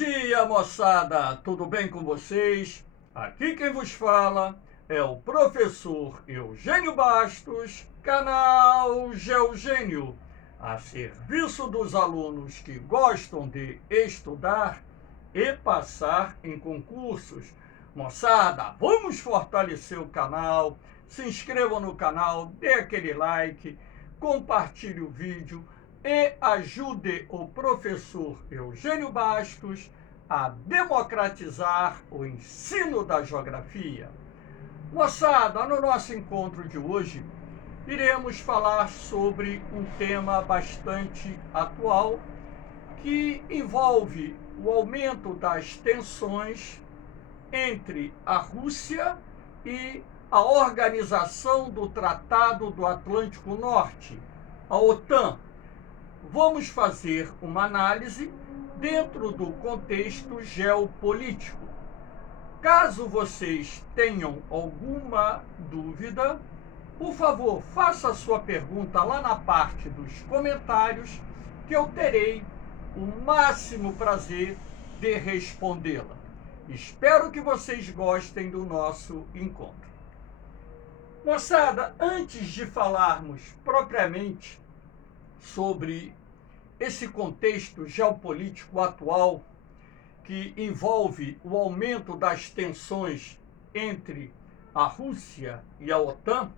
dia, moçada! Tudo bem com vocês? Aqui quem vos fala é o professor Eugênio Bastos, canal Geugênio, a serviço dos alunos que gostam de estudar e passar em concursos. Moçada, vamos fortalecer o canal, se inscrevam no canal, dê aquele like, compartilhe o vídeo e ajude o professor Eugênio Bastos a democratizar o ensino da geografia. Moçada, no nosso encontro de hoje, iremos falar sobre um tema bastante atual que envolve o aumento das tensões entre a Rússia e a Organização do Tratado do Atlântico Norte, a OTAN. Vamos fazer uma análise dentro do contexto geopolítico. Caso vocês tenham alguma dúvida, por favor, faça a sua pergunta lá na parte dos comentários, que eu terei o máximo prazer de respondê-la. Espero que vocês gostem do nosso encontro. Moçada, antes de falarmos propriamente sobre esse contexto geopolítico atual que envolve o aumento das tensões entre a Rússia e a OTAN,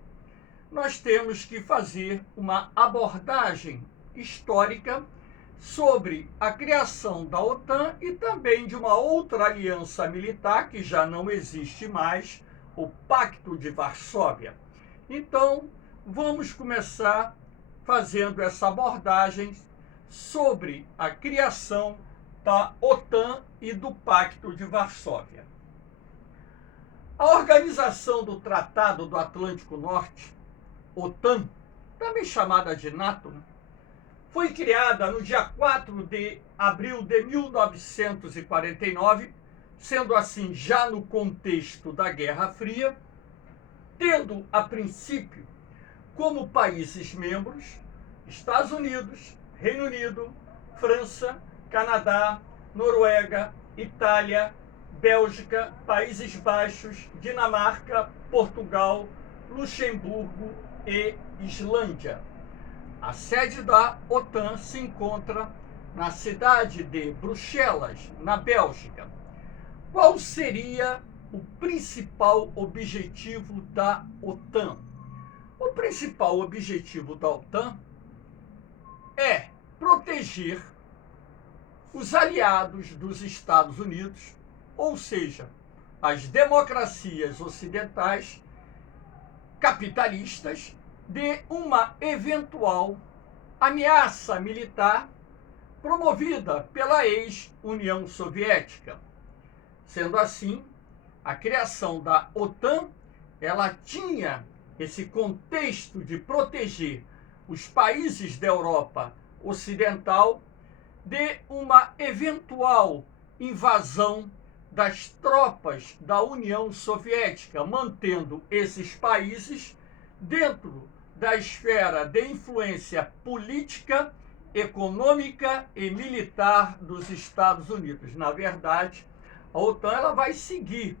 nós temos que fazer uma abordagem histórica sobre a criação da OTAN e também de uma outra aliança militar que já não existe mais, o Pacto de Varsóvia. Então, vamos começar fazendo essa abordagem sobre a criação da OTAN e do Pacto de Varsóvia. A Organização do Tratado do Atlântico Norte, OTAN, também chamada de NATO, foi criada no dia 4 de abril de 1949, sendo assim já no contexto da Guerra Fria, tendo a princípio como países membros Estados Unidos, Reino Unido, França, Canadá, Noruega, Itália, Bélgica, Países Baixos, Dinamarca, Portugal, Luxemburgo e Islândia. A sede da OTAN se encontra na cidade de Bruxelas, na Bélgica. Qual seria o principal objetivo da OTAN? O principal objetivo da OTAN é proteger os aliados dos Estados Unidos, ou seja, as democracias ocidentais capitalistas, de uma eventual ameaça militar promovida pela ex-União Soviética. Sendo assim, a criação da OTAN, ela tinha esse contexto de proteger os países da Europa Ocidental de uma eventual invasão das tropas da União Soviética, mantendo esses países dentro da esfera de influência política, econômica e militar dos Estados Unidos. Na verdade, a OTAN ela vai seguir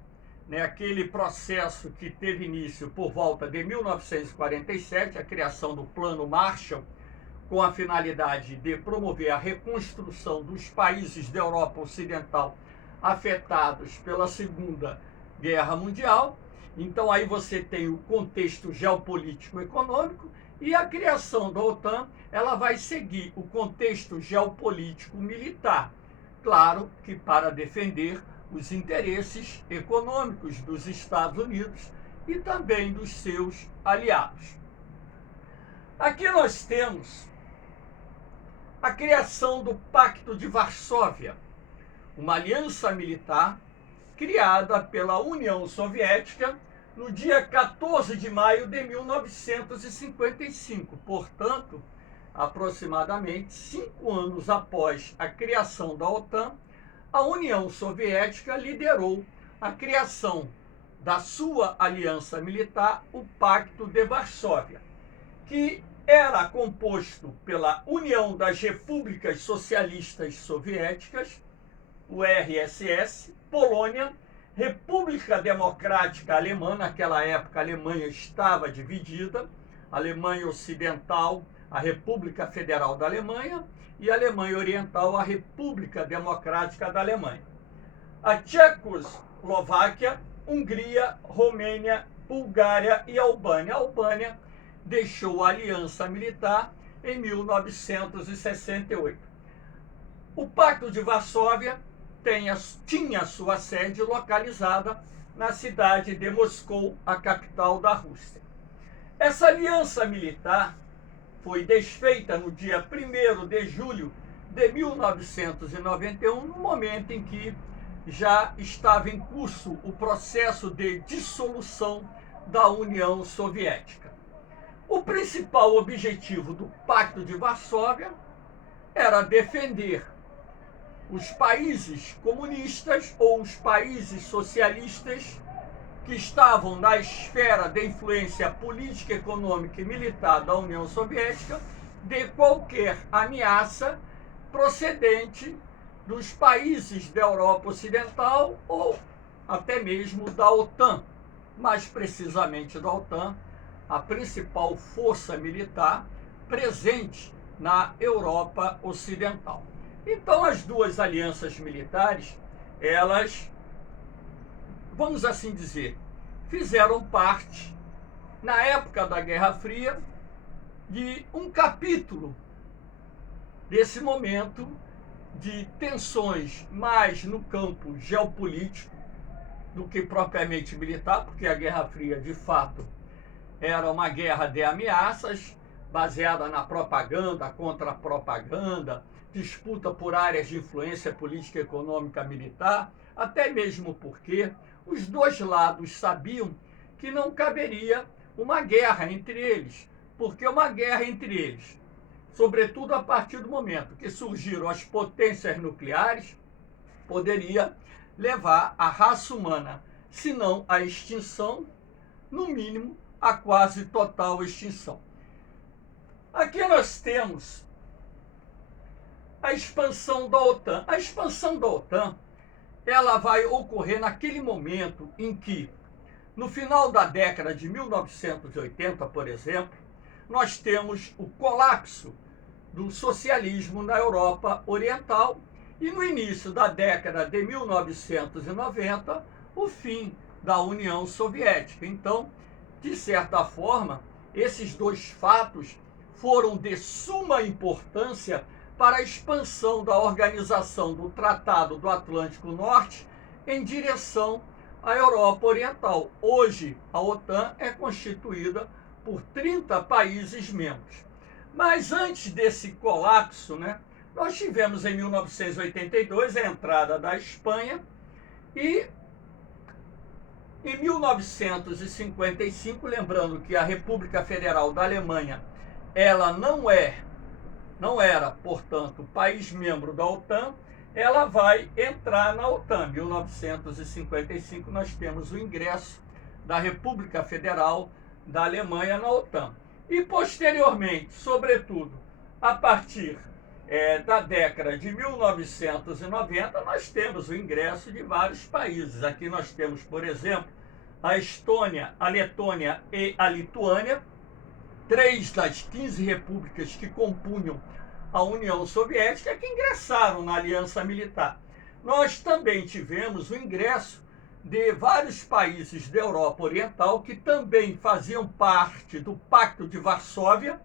aquele processo que teve início por volta de 1947, a criação do Plano Marshall, com a finalidade de promover a reconstrução dos países da Europa Ocidental afetados pela Segunda Guerra Mundial. Então aí você tem o contexto geopolítico econômico e a criação da OTAN, ela vai seguir o contexto geopolítico militar. Claro que para defender os interesses econômicos dos Estados Unidos e também dos seus aliados. Aqui nós temos a criação do Pacto de Varsóvia, uma aliança militar criada pela União Soviética no dia 14 de maio de 1955. Portanto, aproximadamente 5 anos após a criação da OTAN, a União Soviética liderou a criação da sua aliança militar, o Pacto de Varsóvia, que era composto pela União das Repúblicas Socialistas Soviéticas, URSS, Polônia, República Democrática Alemã. Naquela época a Alemanha estava dividida, Alemanha Ocidental, a República Federal da Alemanha, e a Alemanha Oriental, a República Democrática da Alemanha. A Tchecoslováquia, Hungria, Romênia, Bulgária e Albânia. A Albânia deixou a aliança militar em 1968. O Pacto de Varsóvia tinha sua sede localizada na cidade de Moscou, a capital da Rússia. Essa aliança militar foi desfeita no dia 1º de julho de 1991, no momento em que já estava em curso o processo de dissolução da União Soviética. O principal objetivo do Pacto de Varsóvia era defender os países comunistas ou os países socialistas que estavam na esfera de influência política, econômica e militar da União Soviética de qualquer ameaça procedente dos países da Europa Ocidental ou até mesmo da OTAN, mais precisamente da OTAN, a principal força militar presente na Europa Ocidental. Então, as duas alianças militares, elas, vamos assim dizer, fizeram parte, na época da Guerra Fria, de um capítulo desse momento de tensões mais no campo geopolítico do que propriamente militar, porque a Guerra Fria, de fato, era uma guerra de ameaças, baseada na propaganda, contra-propaganda, disputa por áreas de influência política, econômica, militar, até mesmo porque os dois lados sabiam que não caberia uma guerra entre eles, porque uma guerra entre eles, sobretudo a partir do momento que surgiram as potências nucleares, poderia levar a raça humana, se não à extinção, no mínimo a quase total extinção. Aqui nós temos a expansão da OTAN. A expansão da OTAN, ela vai ocorrer naquele momento em que, no final da década de 1980, por exemplo, nós temos o colapso do socialismo na Europa Oriental e, no início da década de 1990, o fim da União Soviética. Então, de certa forma, esses dois fatos foram de suma importância para a expansão da organização do Tratado do Atlântico Norte em direção à Europa Oriental. Hoje, a OTAN é constituída por 30 países membros. Mas antes desse colapso, nós tivemos em 1982 a entrada da Espanha e em 1955, lembrando que a República Federal da Alemanha, ela não era, portanto, país membro da OTAN, ela vai entrar na OTAN. Em 1955 nós temos o ingresso da República Federal da Alemanha na OTAN. E posteriormente, sobretudo, a partir da década de 1990, nós temos o ingresso de vários países. Aqui nós temos, por exemplo, a Estônia, a Letônia e a Lituânia, 3 das 15 repúblicas que compunham a União Soviética, que ingressaram na aliança militar. Nós também tivemos o ingresso de vários países da Europa Oriental que também faziam parte do Pacto de Varsóvia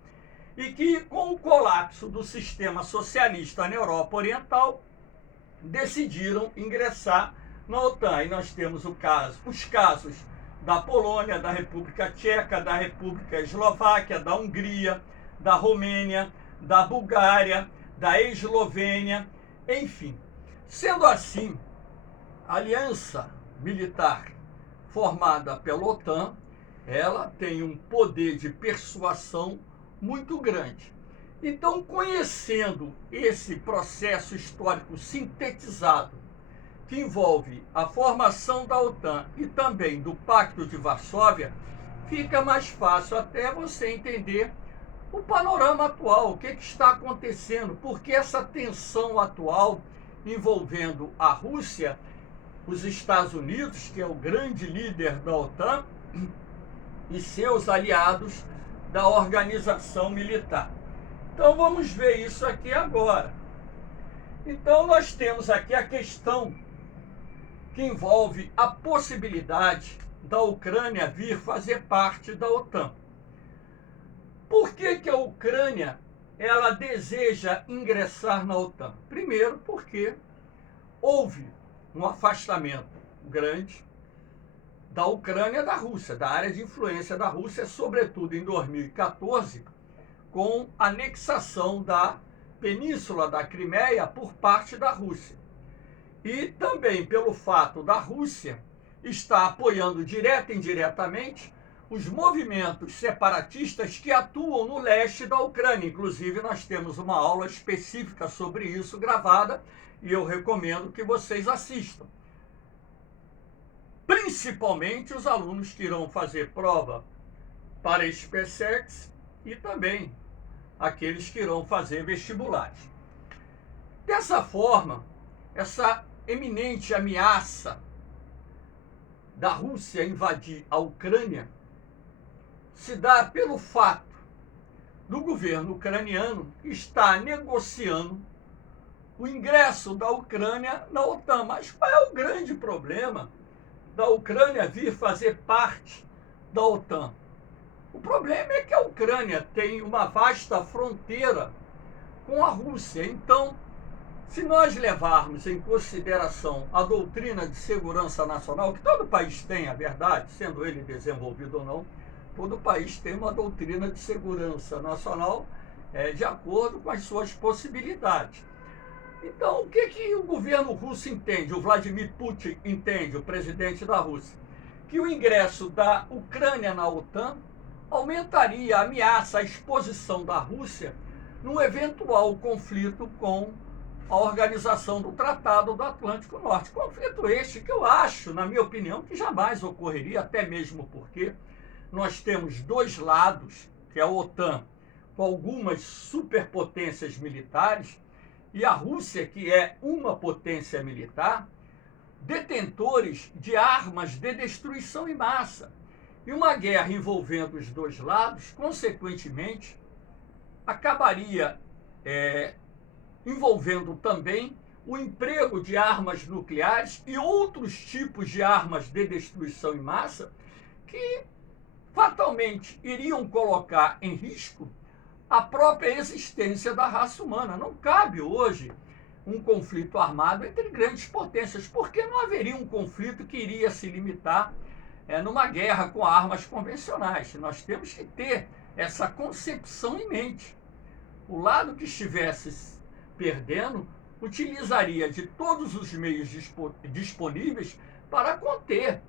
e que, com o colapso do sistema socialista na Europa Oriental, decidiram ingressar na OTAN. E nós temos os casos da Polônia, da República Tcheca, da República Eslováquia, da Hungria, da Romênia, da Bulgária, da Eslovênia, enfim. Sendo assim, a aliança militar formada pela OTAN, ela tem um poder de persuasão muito grande. Então, conhecendo esse processo histórico sintetizado, que envolve a formação da OTAN e também do Pacto de Varsóvia, fica mais fácil até você entender o panorama atual, o que está acontecendo, porque essa tensão atual envolvendo a Rússia, os Estados Unidos, que é o grande líder da OTAN, e seus aliados da organização militar. Então vamos ver isso aqui agora. Então nós temos aqui a questão que envolve a possibilidade da Ucrânia vir fazer parte da OTAN. Por que a Ucrânia ela deseja ingressar na OTAN? Primeiro, porque houve um afastamento grande da Ucrânia da Rússia, da área de influência da Rússia, sobretudo em 2014, com a anexação da Península da Crimeia por parte da Rússia. E também pelo fato da Rússia estar apoiando direta e indiretamente os movimentos separatistas que atuam no leste da Ucrânia. Inclusive, nós temos uma aula específica sobre isso gravada e eu recomendo que vocês assistam. Principalmente os alunos que irão fazer prova para SpaceX e também aqueles que irão fazer vestibulares. Dessa forma, essa eminente ameaça da Rússia invadir a Ucrânia se dá pelo fato do governo ucraniano estar negociando o ingresso da Ucrânia na OTAN. Mas qual é o grande problema da Ucrânia vir fazer parte da OTAN? O problema é que a Ucrânia tem uma vasta fronteira com a Rússia. Então, se nós levarmos em consideração a doutrina de segurança nacional, que todo país tem, a verdade, sendo ele desenvolvido ou não, todo país tem uma doutrina de segurança nacional de acordo com as suas possibilidades. Então, o que o governo russo entende, o Vladimir Putin entende, o presidente da Rússia? Que o ingresso da Ucrânia na OTAN aumentaria a ameaça, a exposição da Rússia num eventual conflito com a organização do Tratado do Atlântico Norte. Conflito este que eu acho, na minha opinião, que jamais ocorreria, até mesmo porque nós temos dois lados, que é a OTAN, com algumas superpotências militares, e a Rússia, que é uma potência militar, detentores de armas de destruição em massa. E uma guerra envolvendo os dois lados, consequentemente, acabaria envolvendo também o emprego de armas nucleares e outros tipos de armas de destruição em massa que fatalmente iriam colocar em risco a própria existência da raça humana. Não cabe hoje um conflito armado entre grandes potências, porque não haveria um conflito que iria se limitar numa guerra com armas convencionais. Nós temos que ter essa concepção em mente. O lado que estivesse perdendo utilizaria de todos os meios disponíveis para conter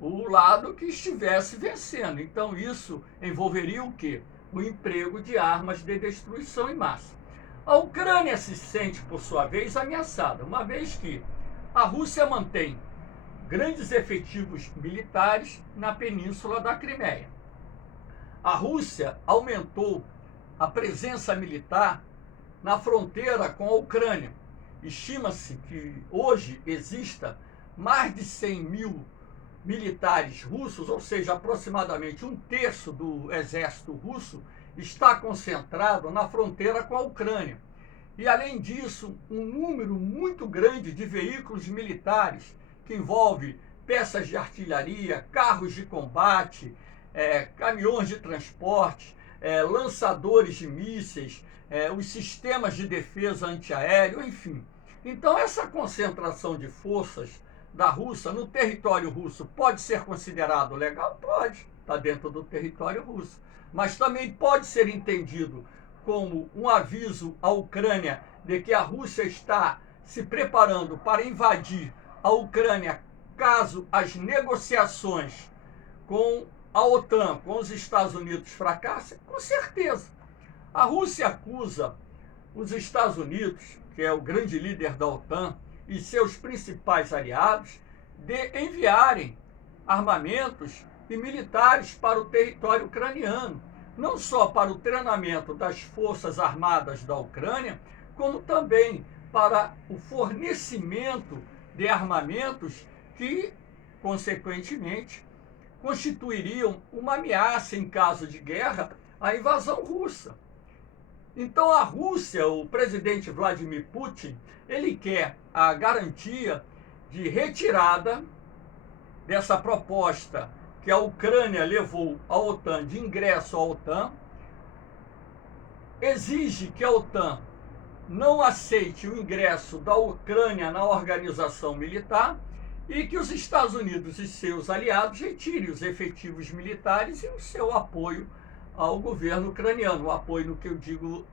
o lado que estivesse vencendo. Então isso envolveria o quê? O emprego de armas de destruição em massa. A Ucrânia se sente, por sua vez, ameaçada, uma vez que a Rússia mantém grandes efetivos militares na Península da Crimeia. A Rússia aumentou a presença militar na fronteira com a Ucrânia. Estima-se que hoje exista mais de 100 mil militares russos, ou seja, aproximadamente um terço do exército russo está concentrado na fronteira com a Ucrânia. E, além disso, um número muito grande de veículos militares, que envolve peças de artilharia, carros de combate, caminhões de transporte, lançadores de mísseis, os sistemas de defesa antiaéreo, enfim. Então, essa concentração de forças da Rússia no território russo pode ser considerado legal? Pode, está dentro do território russo. Mas também pode ser entendido como um aviso à Ucrânia de que a Rússia está se preparando para invadir a Ucrânia caso as negociações com a OTAN, com os Estados Unidos fracassem? Com certeza. A Rússia acusa os Estados Unidos, que é o grande líder da OTAN, e seus principais aliados, de enviarem armamentos e militares para o território ucraniano, não só para o treinamento das forças armadas da Ucrânia, como também para o fornecimento de armamentos que, consequentemente, constituiriam uma ameaça em caso de guerra à invasão russa. Então a Rússia, o presidente Vladimir Putin, ele quer a garantia de retirada dessa proposta que a Ucrânia levou à OTAN, de ingresso à OTAN, exige que a OTAN não aceite o ingresso da Ucrânia na organização militar e que os Estados Unidos e seus aliados retirem os efetivos militares e o seu apoio ao governo ucraniano, o apoio no que eu digo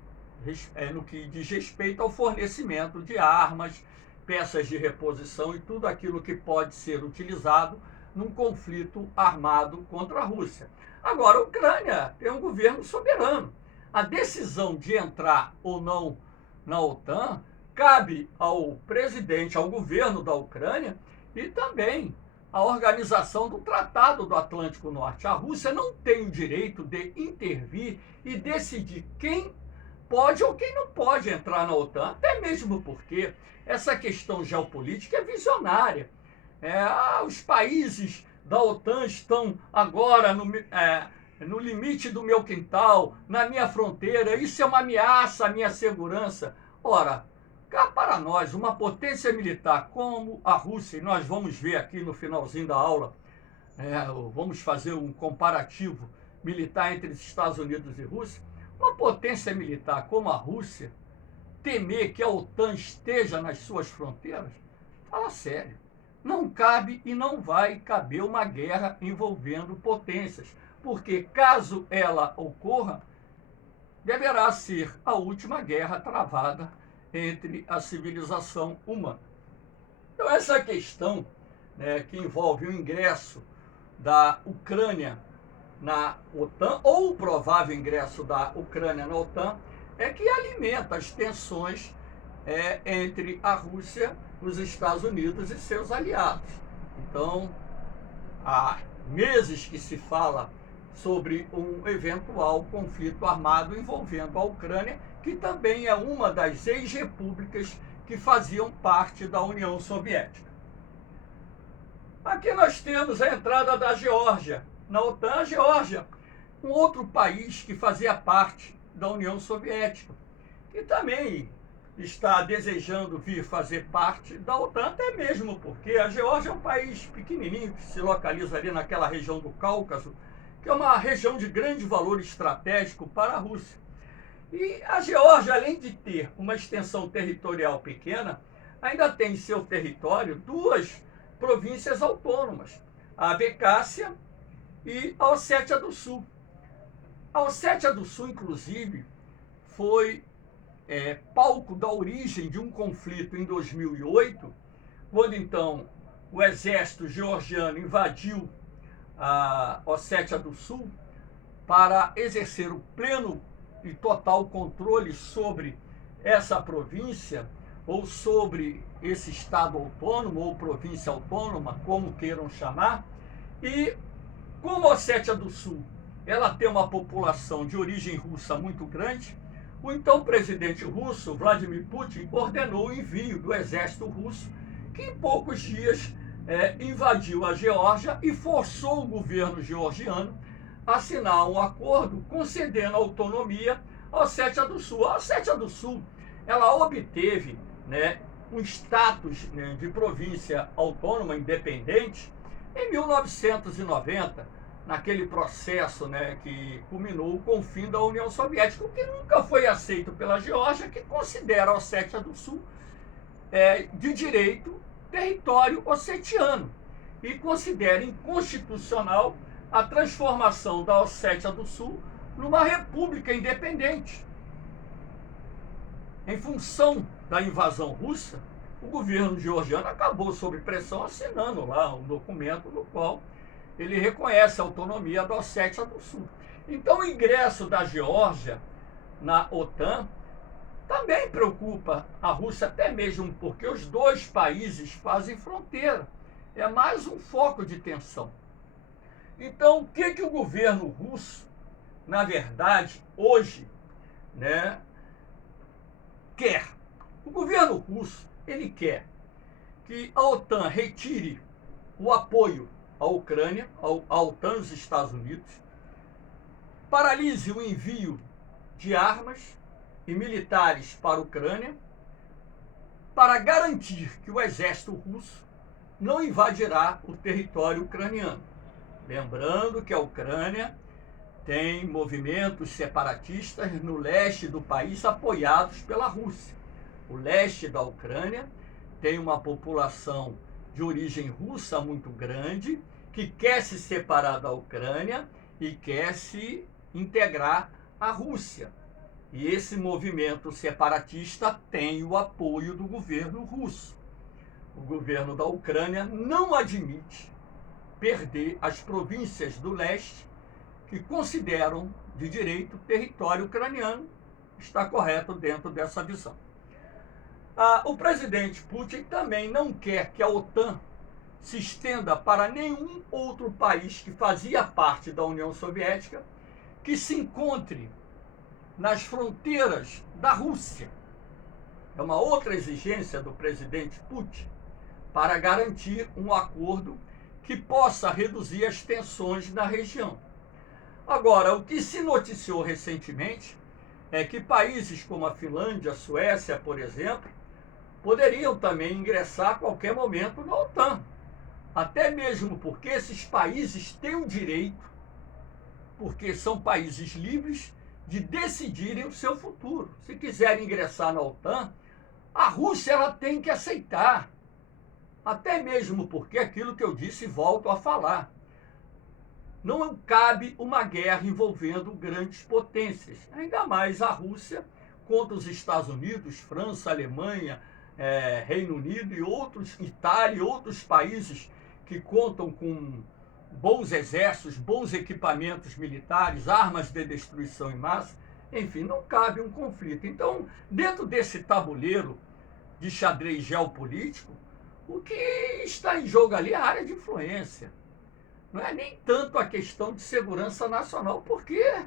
no que diz respeito ao fornecimento de armas, peças de reposição e tudo aquilo que pode ser utilizado num conflito armado contra a Rússia. Agora, a Ucrânia tem um governo soberano. A decisão de entrar ou não na OTAN cabe ao presidente, ao governo da Ucrânia e também à organização do Tratado do Atlântico Norte. A Rússia não tem o direito de intervir e decidir quem pode ou quem não pode entrar na OTAN, até mesmo porque essa questão geopolítica é visionária. Os países da OTAN estão agora no limite do meu quintal, na minha fronteira, isso é uma ameaça à minha segurança. Ora, cá para nós, uma potência militar como a Rússia, e nós vamos ver aqui no finalzinho da aula, vamos fazer um comparativo militar entre os Estados Unidos e Rússia, uma potência militar como a Rússia, temer que a OTAN esteja nas suas fronteiras, fala sério. Não cabe e não vai caber uma guerra envolvendo potências, porque caso ela ocorra, deverá ser a última guerra travada entre a civilização humana. Então essa questão, que envolve o ingresso da Ucrânia na OTAN, ou o provável ingresso da Ucrânia na OTAN, é que alimenta as tensões entre a Rússia, os Estados Unidos e seus aliados. Então, há meses que se fala sobre um eventual conflito armado envolvendo a Ucrânia, que também é uma das ex-repúblicas que faziam parte da União Soviética. Aqui nós temos a entrada da Geórgia na OTAN. A Geórgia, um outro país que fazia parte da União Soviética, que também está desejando vir fazer parte da OTAN, até mesmo porque a Geórgia é um país pequenininho que se localiza ali naquela região do Cáucaso, que é uma região de grande valor estratégico para a Rússia. E a Geórgia, além de ter uma extensão territorial pequena, ainda tem em seu território duas províncias autônomas, a Abcásia e a Ossétia do Sul. A Ossétia do Sul, inclusive, foi palco da origem de um conflito em 2008, quando então o exército georgiano invadiu a Ossétia do Sul para exercer o pleno e total controle sobre essa província, ou sobre esse estado autônomo, ou província autônoma, como queiram chamar. E como a Ossétia do Sul ela tem uma população de origem russa muito grande, o então presidente russo, Vladimir Putin, ordenou o envio do exército russo, que em poucos dias invadiu a Geórgia e forçou o governo georgiano a assinar um acordo concedendo autonomia à Ossétia do Sul. A Ossétia do Sul ela obteve um status de província autônoma independente em 1990, naquele processo que culminou com o fim da União Soviética, o que nunca foi aceito pela Geórgia, que considera a Ossétia do Sul de direito território ossetiano e considera inconstitucional a transformação da Ossétia do Sul numa república independente. Em função da invasão russa, o governo georgiano acabou, sob pressão, assinando lá um documento no qual ele reconhece a autonomia da Ossétia do Sul. Então, o ingresso da Geórgia na OTAN também preocupa a Rússia, até mesmo porque os dois países fazem fronteira. É mais um foco de tensão. Então, o que o governo russo, na verdade, hoje, quer? O governo russo, ele quer que a OTAN retire o apoio à Ucrânia, à OTAN e aos Estados Unidos, paralise o envio de armas e militares para a Ucrânia, para garantir que o exército russo não invadirá o território ucraniano. Lembrando que a Ucrânia tem movimentos separatistas no leste do país apoiados pela Rússia. O leste da Ucrânia tem uma população de origem russa muito grande, que quer se separar da Ucrânia e quer se integrar à Rússia. E esse movimento separatista tem o apoio do governo russo. O governo da Ucrânia não admite perder as províncias do leste que consideram de direito território ucraniano. Está correto dentro dessa visão. O presidente Putin também não quer que a OTAN se estenda para nenhum outro país que fazia parte da União Soviética que se encontre nas fronteiras da Rússia. É uma outra exigência do presidente Putin para garantir um acordo que possa reduzir as tensões na região. Agora, o que se noticiou recentemente é que países como a Finlândia, a Suécia, por exemplo, poderiam também ingressar a qualquer momento na OTAN. Até mesmo porque esses países têm o direito, porque são países livres, de decidirem o seu futuro. Se quiserem ingressar na OTAN, a Rússia ela tem que aceitar. Até mesmo porque aquilo que eu disse e volto a falar. Não cabe uma guerra envolvendo grandes potências. Ainda mais a Rússia contra os Estados Unidos, França, Alemanha, Reino Unido e outros, Itália e outros países que contam com bons exércitos, bons equipamentos militares, armas de destruição em massa. Enfim, não cabe um conflito. Então, dentro desse tabuleiro de xadrez geopolítico, o que está em jogo ali é a área de influência. Não é nem tanto a questão de segurança nacional, porque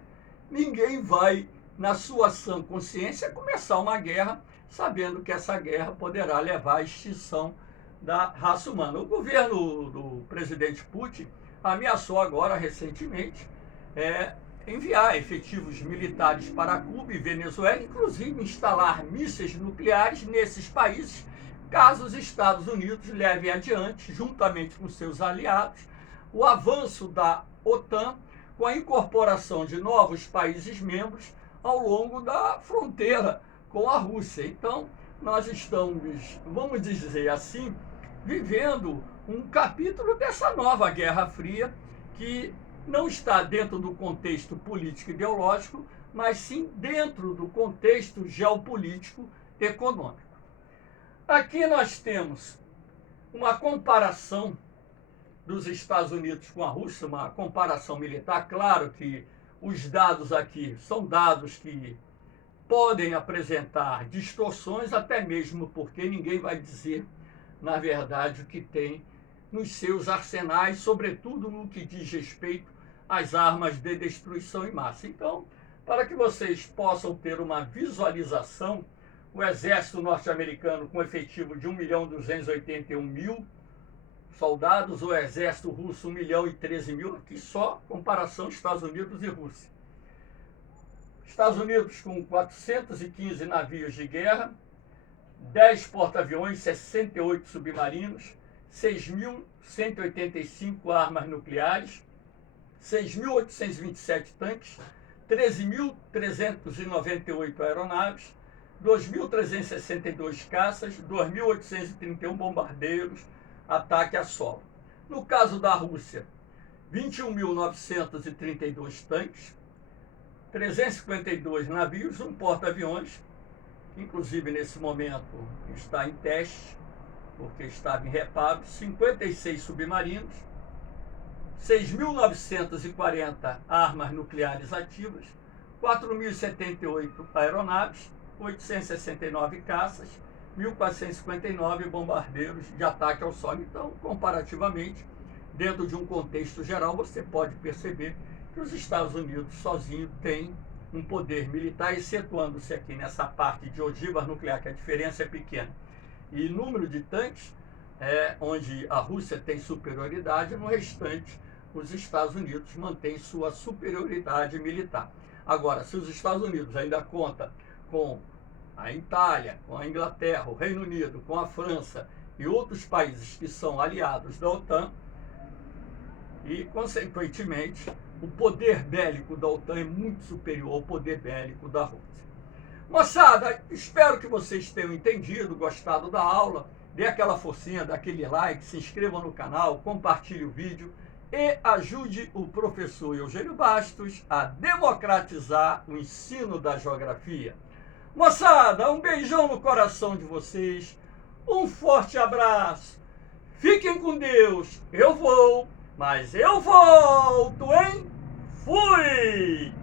ninguém vai, na sua sã consciência, começar uma guerra sabendo que essa guerra poderá levar à extinção da raça humana. O governo do presidente Putin ameaçou agora, recentemente, enviar efetivos militares para Cuba e Venezuela, inclusive instalar mísseis nucleares nesses países, caso os Estados Unidos levem adiante, juntamente com seus aliados, o avanço da OTAN com a incorporação de novos países membros ao longo da fronteira com a Rússia. Então, nós estamos, vamos dizer assim, vivendo um capítulo dessa nova Guerra Fria, que não está dentro do contexto político ideológico, mas sim dentro do contexto geopolítico econômico. Aqui nós temos uma comparação dos Estados Unidos com a Rússia, uma comparação militar. Claro que os dados aqui são dados que podem apresentar distorções, até mesmo porque ninguém vai dizer, na verdade, o que tem nos seus arsenais, sobretudo no que diz respeito às armas de destruição em massa. Então, para que vocês possam ter uma visualização, o exército norte-americano com efetivo de 1.281.000 soldados, o exército russo 1.013.000, aqui só comparação Estados Unidos e Rússia. Estados Unidos com 415 navios de guerra, 10 porta-aviões, 68 submarinos, 6.185 armas nucleares, 6.827 tanques, 13.398 aeronaves, 2.362 caças, 2.831 bombardeiros, ataque a solo. No caso da Rússia, 21.932 tanques, 352 navios, um porta-aviões, que inclusive nesse momento está em teste, porque estava em reparo, 56 submarinos, 6.940 armas nucleares ativas, 4.078 aeronaves, 869 caças, 1.459 bombardeiros de ataque ao solo. Então, comparativamente, dentro de um contexto geral, você pode perceber que os Estados Unidos sozinho têm um poder militar, excetuando-se aqui nessa parte de ogivas nuclear, que a diferença é pequena, e número de tanques, onde a Rússia tem superioridade, no restante os Estados Unidos mantêm sua superioridade militar. Agora, se os Estados Unidos ainda conta com a Itália, com a Inglaterra, o Reino Unido, com a França e outros países que são aliados da OTAN, e, consequentemente, o poder bélico da OTAN é muito superior ao poder bélico da Rússia. Moçada, espero que vocês tenham entendido, gostado da aula. Dê aquela forcinha, dê aquele like, se inscreva no canal, compartilhe o vídeo e ajude o professor Eugênio Bastos a democratizar o ensino da geografia. Moçada, um beijão no coração de vocês, um forte abraço, fiquem com Deus, eu vou, mas eu volto, hein? Fui!